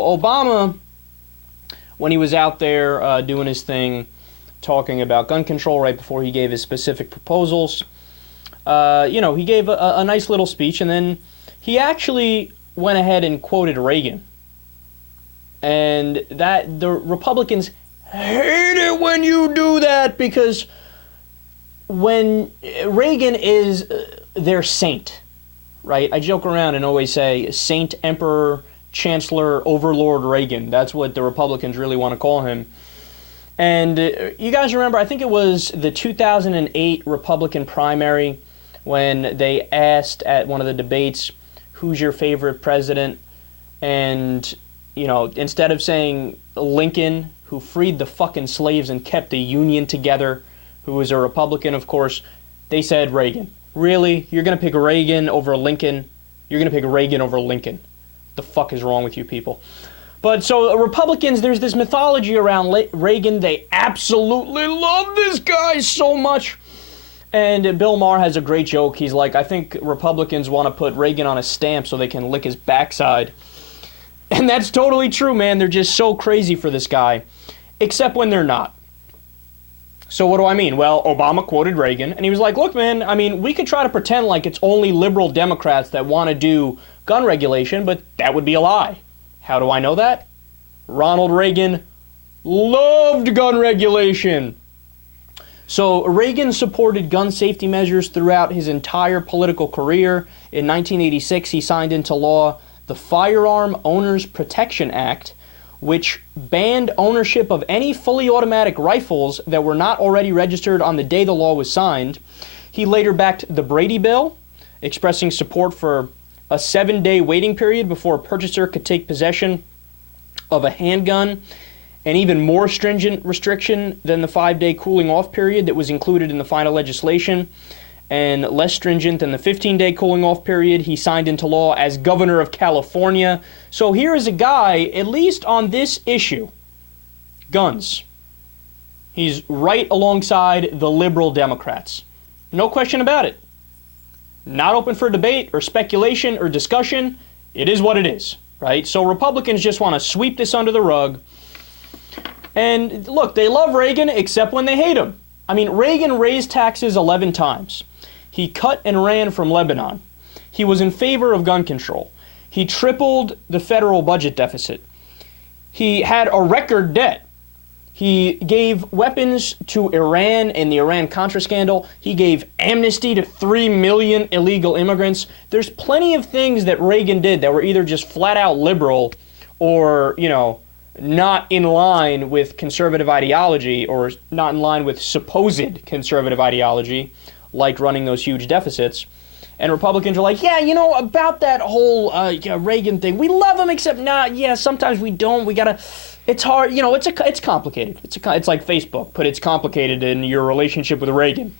Obama, when he was out there doing his thing, talking about gun control right before he gave his specific proposals, he gave a nice little speech, and then he actually went ahead and quoted Reagan. And that the Republicans hate it when you do that, because when Reagan is their saint, right? I joke around and always say Saint, Emperor, Chancellor, Overlord Reagan. That's what the Republicans really want to call him. And you guys remember, I think it was the 2008 Republican primary when they asked at one of the debates, who's your favorite president? And, instead of saying Lincoln, who freed the fucking slaves and kept the Union together, who was a Republican, of course, they said Reagan. Really? You're going to pick Reagan over Lincoln? You're going to pick Reagan over Lincoln. The fuck is wrong with you people? But so Republicans, there's this mythology around Reagan. They absolutely love this guy so much. And Bill Maher has a great joke. He's like, I think Republicans want to put Reagan on a stamp so they can lick his backside. And that's totally true, man. They're just so crazy for this guy, except when they're not. So what do I mean? Well, Obama quoted Reagan, and he was like, look, man, we could try to pretend like it's only liberal Democrats that want to do gun regulation, but that would be a lie. How do I know that? Ronald Reagan loved gun regulation. So Reagan supported gun safety measures throughout his entire political career. In 1986, he signed into law the Firearm Owners Protection Act, which banned ownership of any fully automatic rifles that were not already registered on the day the law was signed. He later backed the Brady Bill, expressing support for a 7-day waiting period before a purchaser could take possession of a handgun, an even more stringent restriction than the 5-day cooling off period that was included in the final legislation, and less stringent than the 15-day cooling off period he signed into law as governor of California. So here is a guy, at least on this issue, guns. He's right alongside the liberal Democrats. No question about it. Not open for debate or speculation or discussion. It is what it is, right? So Republicans just want to sweep this under the rug. And look, they love Reagan except when they hate him. Reagan raised taxes 11 times. He cut and ran from Lebanon. He was in favor of gun control. He tripled the federal budget deficit. He had a record debt. He gave weapons to Iran in the Iran-Contra scandal. He gave amnesty to 3 million illegal immigrants. There's plenty of things that Reagan did that were either just flat out liberal or, not in line with conservative ideology or not in line with supposed conservative ideology, like running those huge deficits. And Republicans are like, yeah, about that whole Reagan thing, we love him, except sometimes we don't. We gotta. It's hard, it's complicated. It's like Facebook, but it's complicated in your relationship with Reagan.